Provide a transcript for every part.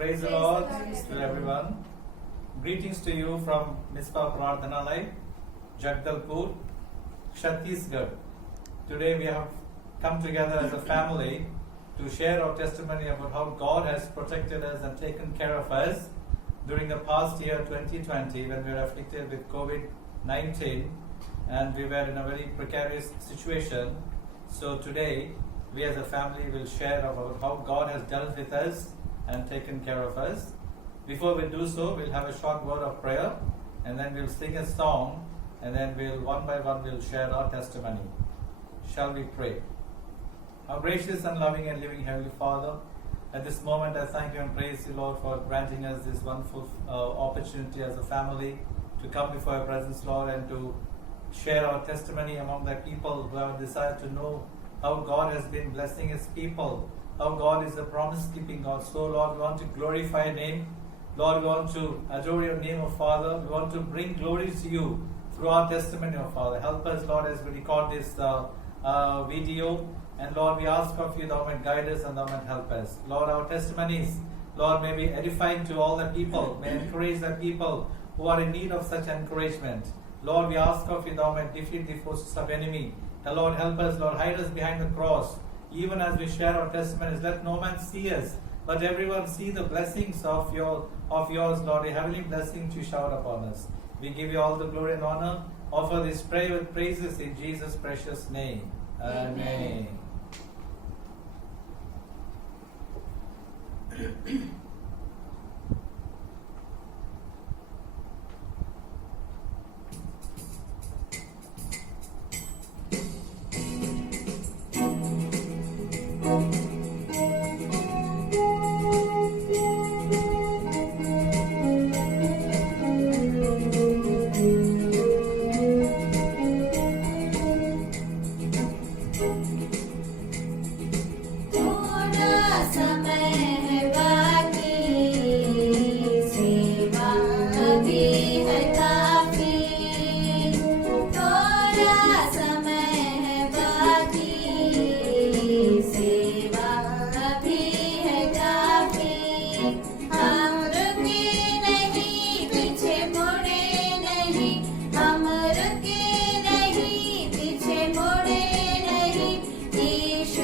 Praise the Lord to everyone. Greetings to you from Mizpah Prardhanalay, Jagdalpur, Chhattisgarh. Today we have come together as a family to share our testimony about how God has protected us and taken care of us during the past year 2020 when we were afflicted with COVID-19 and we were in a very precarious situation. So today we as a family will share about how God has dealt with us and taken care of us. Before we do so, we'll have a short word of prayer and then we'll sing a song and then we'll one by one we'll share our testimony. Shall we pray? Our gracious and loving and living Heavenly Father, at this moment I thank you and praise you, Lord, for granting us this wonderful opportunity as a family to come before your presence, Lord, and to share our testimony among the people who have desired to know how God has been blessing his people, how God is a promise-keeping God. So, Lord, we want to glorify your name. Lord, we want to adore your name, O Father. We want to bring glory to you through our testimony, O Father. Help us, Lord, as we record this video. And Lord, we ask of you, thou might guide us and thou might help us. Lord, our testimonies, Lord, may be edifying to all the people, may encourage the people who are in need of such encouragement. Lord, we ask of you, thou might defeat the forces of enemy. The Lord, help us, Lord, hide us behind the cross. Even as we share our testimonies, let no man see us, but everyone see the blessings of yours, Lord, a heavenly blessing to shower upon us. We give you all the glory and honor. Offer this prayer with praises in Jesus' precious name. Amen. यीशु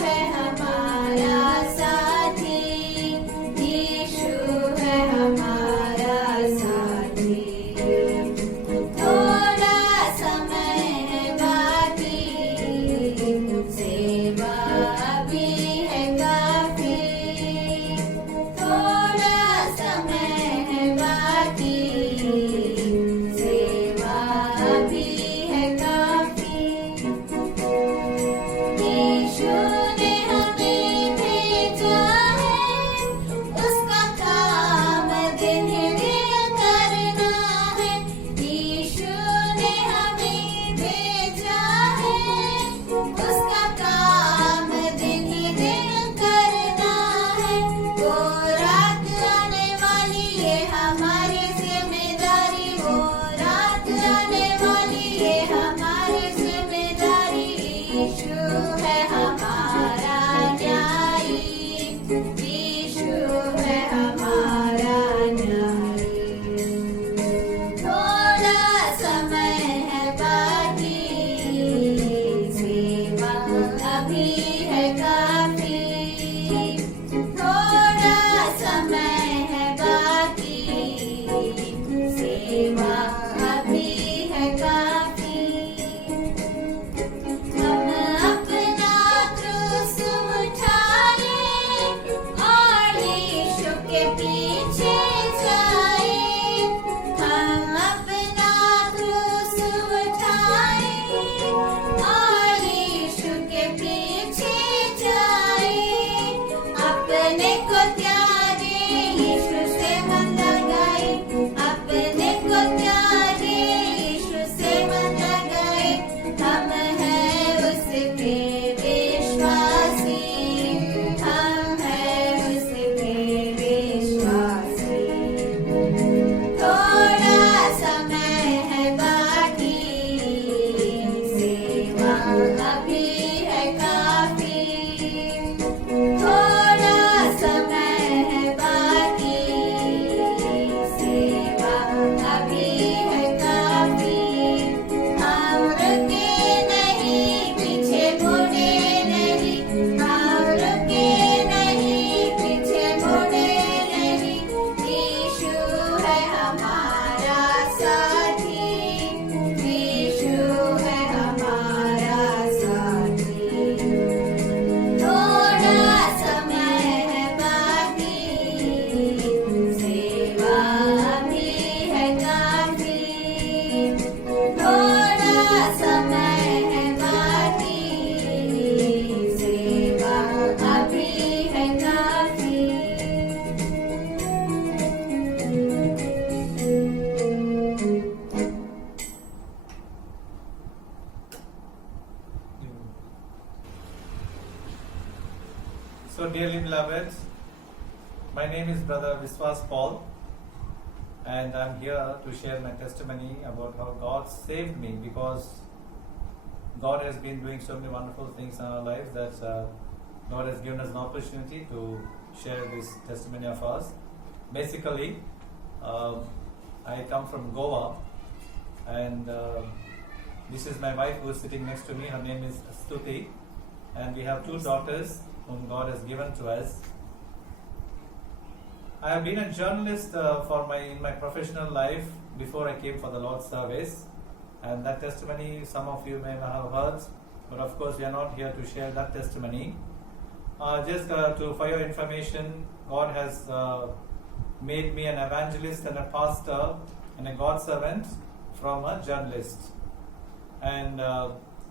है हमारा सा beloved. My name is Brother Viswas Paul, and I'm here to share my testimony about how God saved me, because God has been doing so many wonderful things in our lives that God has given us an opportunity to share this testimony of ours. Basically, I come from Goa, and this is my wife who is sitting next to me. Her name is Stuti, and we have two daughters whom God has given to us. I have been a journalist in my professional life before I came for the Lord's service, and that testimony some of you may have heard, but of course we are not here to share that testimony. For your information, God has made me an evangelist and a pastor and a God servant from a journalist. And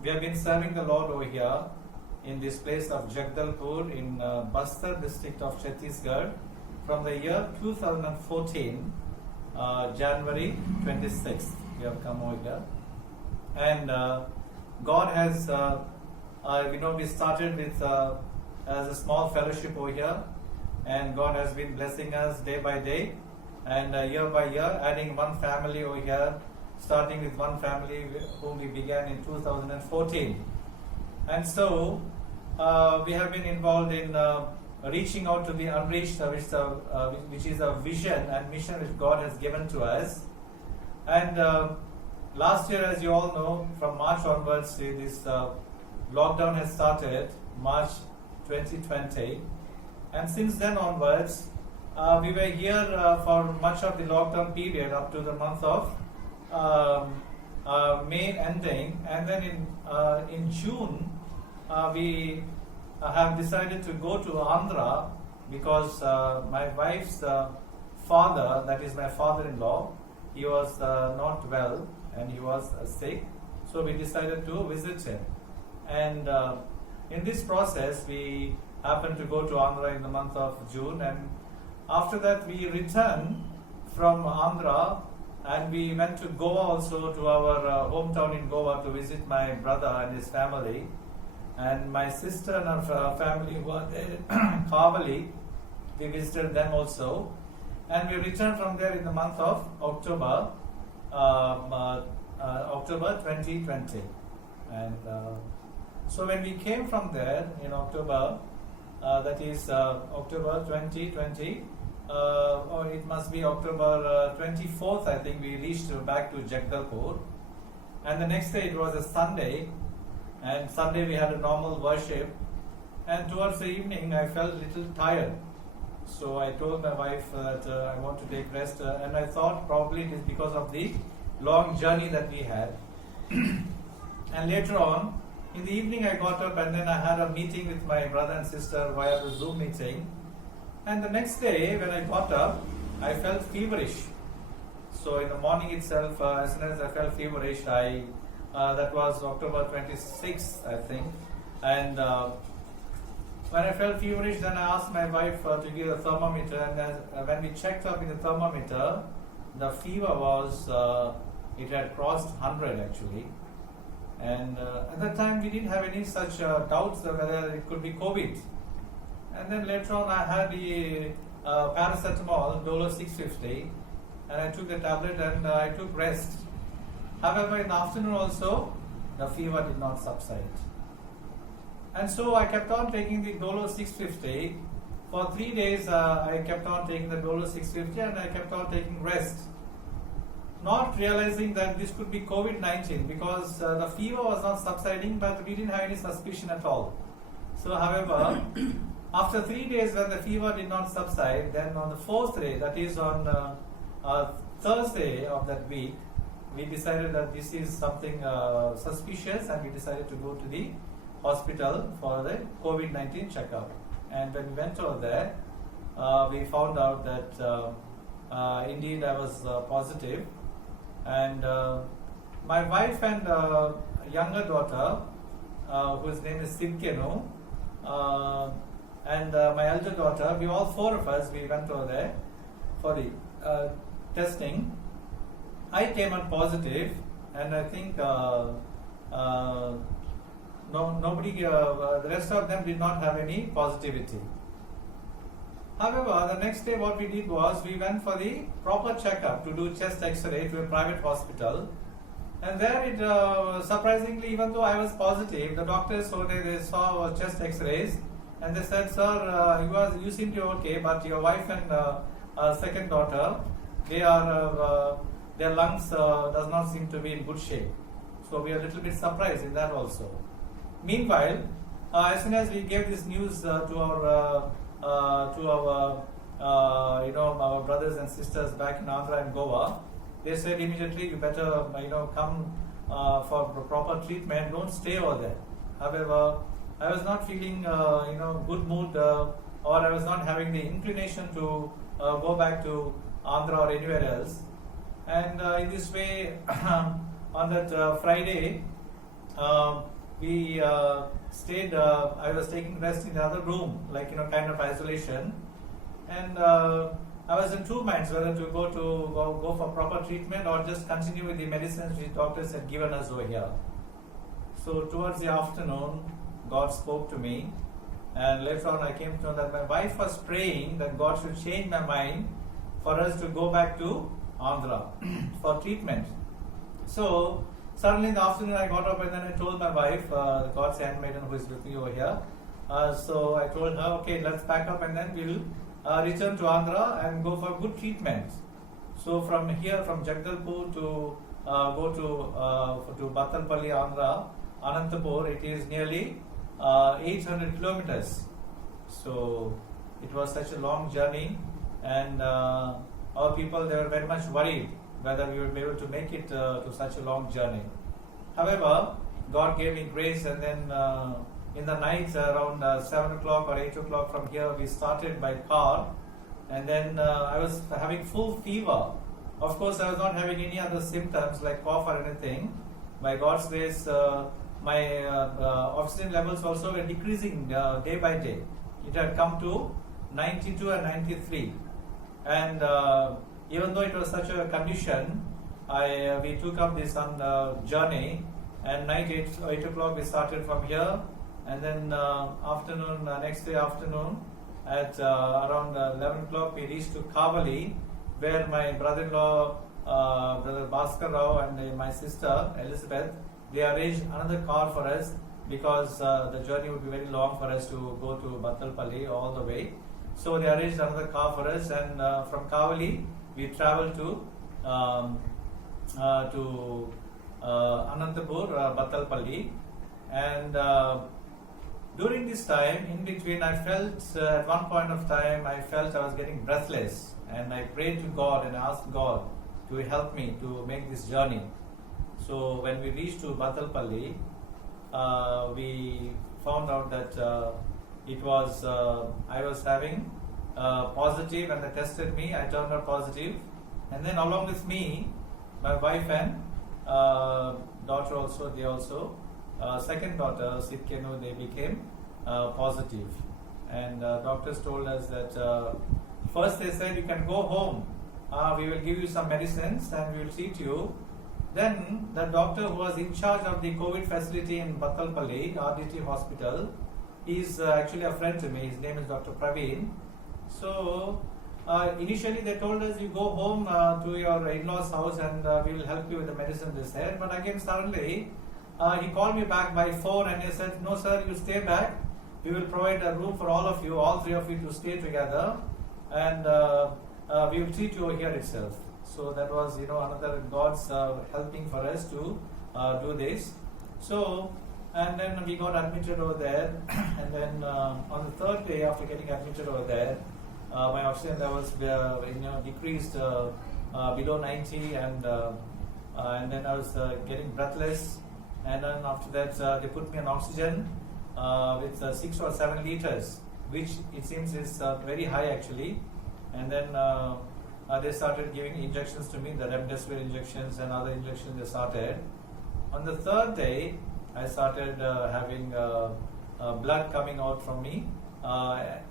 we have been serving the Lord over here in this place of Jagdalpur in Bastar district of Chhattisgarh from the year 2014, January 26th. We have come over here. And God has, we started with as a small fellowship over here, and God has been blessing us day by day and year by year, adding one family over here, starting with one family whom we began in 2014. And so we have been involved in reaching out to the unreached, which is a vision and mission which God has given to us. And last year, as you all know, from March onwards, this lockdown has started, March 2020. And since then onwards, we were here for much of the lockdown period up to the month of May ending. And then in June, we have decided to go to Andhra because my wife's father, that is my father-in-law, he was not well and he was sick. So we decided to visit him. And in this process, we happened to go to Andhra in the month of June. And after that, we returned from Andhra and we went to Goa also, to our hometown in Goa, to visit my brother and his family. And my sister and her family were there in Kavali. We visited them also. And we returned from there in the month of October 2020. And so when we came from there in October, that is October 2020, or it must be October 24th, I think, we reached back to Jagdalpur. And the next day it was a Sunday. And Sunday we had a normal worship, and towards the evening I felt a little tired. So I told my wife that I want to take rest, and I thought probably it is because of the long journey that we had. And later on, in the evening I got up and then I had a meeting with my brother and sister via the Zoom meeting. And the next day when I got up, I felt feverish. So in the morning itself, as soon as I felt feverish, that was October 26th, I think. And when I felt feverish, then I asked my wife to give a thermometer. And when we checked up in the thermometer, the fever was, it had crossed 100 actually. And at that time, we didn't have any such doubts whether it could be COVID. And then later on, I had the paracetamol, Dolo 650, and I took the tablet and I took rest. However, in the afternoon also, the fever did not subside. And so I kept on taking the Dolo 650. For 3 days, I kept on taking the Dolo 650 and I kept on taking rest. Not realizing that this could be COVID-19 because the fever was not subsiding, but we didn't have any suspicion at all. So, however, after 3 days when the fever did not subside, then on the fourth day, that is on Thursday of that week, we decided that this is something suspicious, and we decided to go to the hospital for the COVID-19 checkup. And when we went over there, we found out that indeed I was positive. And my wife and younger daughter, whose name is Sinkenu, and my elder daughter, we all four of us, we went over there for the testing. I came out positive, and I think nobody, the rest of them did not have any positivity. However, the next day what we did was we went for the proper checkup to do chest X-ray to a private hospital. And there it surprisingly, even though I was positive, the doctors they saw our chest X-rays and they said, sir, you seem to be okay, but your wife and second daughter, their lungs does not seem to be in good shape. So we are a little bit surprised in that also. Meanwhile, as soon as we gave this news to our our brothers and sisters back in Andhra and Goa, they said immediately, you better come for proper treatment. Don't stay over there. However, I was not feeling good mood, or I was not having the inclination to go back to Andhra or anywhere else. And in this way, on that Friday, we stayed. I was taking rest in the other room, kind of isolation, and I was in two minds whether to go for proper treatment or just continue with the medicines which doctors had given us over here. So towards the afternoon, God spoke to me, and later on I came to know that my wife was praying that God should change my mind for us to go back to Andhra for treatment. So suddenly in the afternoon I got up and then I told my wife, God's handmaiden who is with me over here. So I told her, okay, let's pack up and then we'll return to Andhra and go for good treatment. So from here, from Jagdalpur to go to Battalpalli, Andhra, Anantapur, it is nearly 800 kilometers. So it was such a long journey, and our people, they were very much worried whether we would be able to make it to such a long journey. However, God gave me grace, and then in the night around 7 o'clock or 8 o'clock from here, we started by car, and then I was having full fever. Of course, I was not having any other symptoms like cough or anything. By God's grace, my oxygen levels also were decreasing day by day. It had come to 92 and 93. And even though it was such a condition, we took up this journey, and night 8 o'clock we started from here, and then next day afternoon at around 11 o'clock we reached to Kavali, where my brother-in-law, Brother Bhaskar Rao, and my sister Elizabeth, they arranged another car for us because the journey would be very long for us to go to Battalpalli all the way. So they arranged another car for us, and from Kavali we traveled to Anantapur, Battalpalli, and during this time, in between, I felt at one point of time I was getting breathless, and I prayed to God and asked God to help me to make this journey. So when we reached to Battalpalli, we found out that I was having positive, and they tested me. I turned out positive, and then along with me, my wife and daughter also, they also, second daughter Sitkenu, they became positive, and doctors told us that first they said you can go home, we will give you some medicines and we will treat you. Then the doctor who was in charge of the COVID facility in Battalpalli, RDT hospital, he is actually a friend to me. His name is Dr. Praveen. So initially they told us you go home to your in-laws house and we will help you with the medicine, they said. But again suddenly he called me back by phone and he said, no sir, you stay back. We will provide a room for all of you, all three of you to stay together, and we will treat you over here itself. So that was, another God's helping for us to do this. So, and then we got admitted over there, and then on the third day after getting admitted over there, my oxygen levels were decreased below 90, and then I was getting breathless, and then after that they put me on oxygen with 6 or 7 liters, which it seems is very high actually, and then they started giving injections to me, the remdesivir injections and other injections they started. On the third day, I started having blood coming out from me.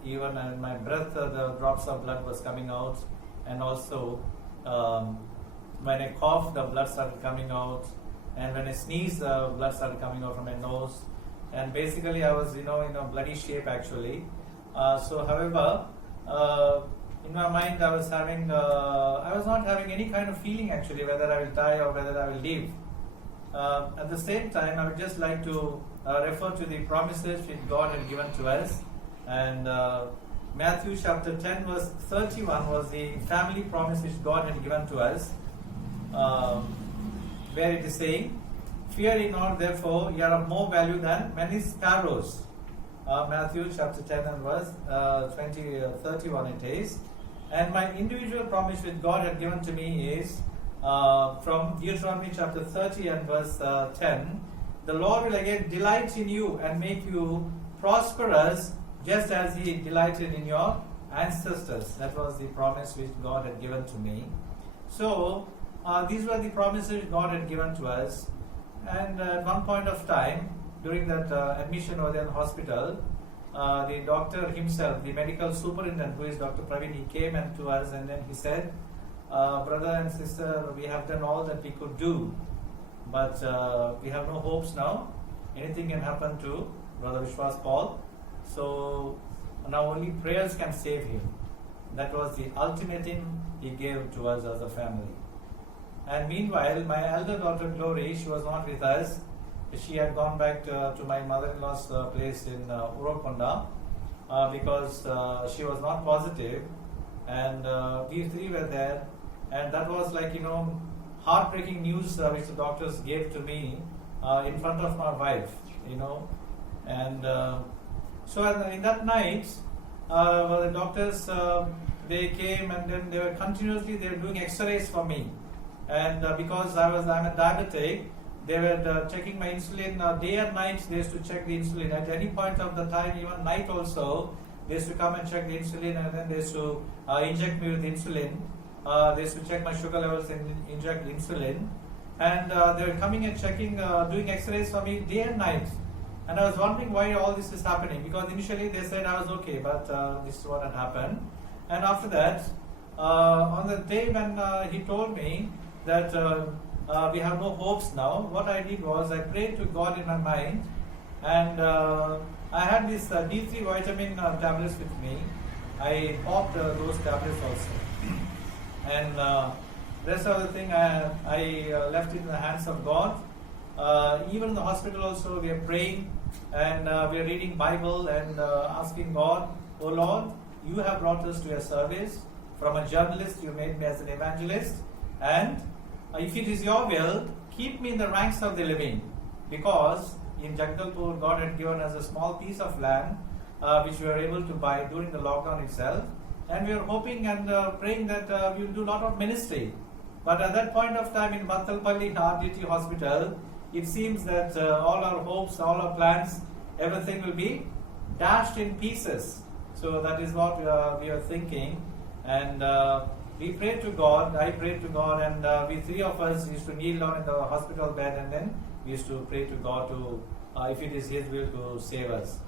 Even in my breath, the drops of blood was coming out, and also when I coughed, the blood started coming out, and when I sneezed, the blood started coming out from my nose. And basically, I was in a bloody shape actually. So, however, in my mind I was not having any kind of feeling actually whether I will die or whether I will live. At the same time, I would just like to refer to the promises which God had given to us. And Matthew chapter 10 verse 31 was the family promise which God had given to us, where it is saying, "Fear ye not, therefore, ye are of more value than many sparrows." Matthew chapter 10 and verse 31 it is. And my individual promise which God had given to me is from Deuteronomy chapter 30 and verse 10. "The Lord will again delight in you and make you prosperous, just as He delighted in your ancestors." That was the promise which God had given to me. So these were the promises God had given to us. And at one point of time, during that admission over there in the hospital, the doctor himself, the medical superintendent, who is Dr. Praveen, he came and to us and then he said, "Brother and sister, we have done all that we could do, but we have no hopes now. Anything can happen to Brother Vishwas Paul. So now only prayers can save him." That was the ultimatum he gave to us as a family. And meanwhile, my elder daughter Glory, she was not with us. She had gone back to my mother-in-law's place in Urukonda because she was not positive, and we three were there. And that was like, heartbreaking news which the doctors gave to me in front of my wife, And so in that night, the doctors, they came and then they were doing x-rays for me. And because I'm a diabetic, they were checking my insulin day and night. They used to check the insulin at any point of the time, even night also. They used to come and check the insulin, and then they used to inject me with insulin. They used to check my sugar levels and inject insulin. And they were coming and checking, doing x-rays for me day and night. And I was wondering why all this is happening, because initially they said I was okay, but this is what had happened. And after that, on the day when he told me that we have no hopes now, what I did was I prayed to God in my mind, and I had this D3 vitamin tablets with me. I popped those tablets also. And rest of the thing I left it in the hands of God. Even in the hospital also we are praying, and we are reading Bible and asking God, "Oh Lord, you have brought us to your service. From a journalist you made me as an evangelist, and if it is your will, keep me in the ranks of the living." Because in Jagdalpur, God had given us a small piece of land which we were able to buy during the lockdown itself, and we were hoping and praying that we will do a lot of ministry. But at that point of time in Battalpalli RDT hospital, it seems that all our hopes, all our plans, everything will be dashed in pieces. So that is what we are thinking. And we prayed to God, I prayed to God, and we three of us used to kneel down in the hospital bed, and then we used to pray to God to, if it is His will, to save us.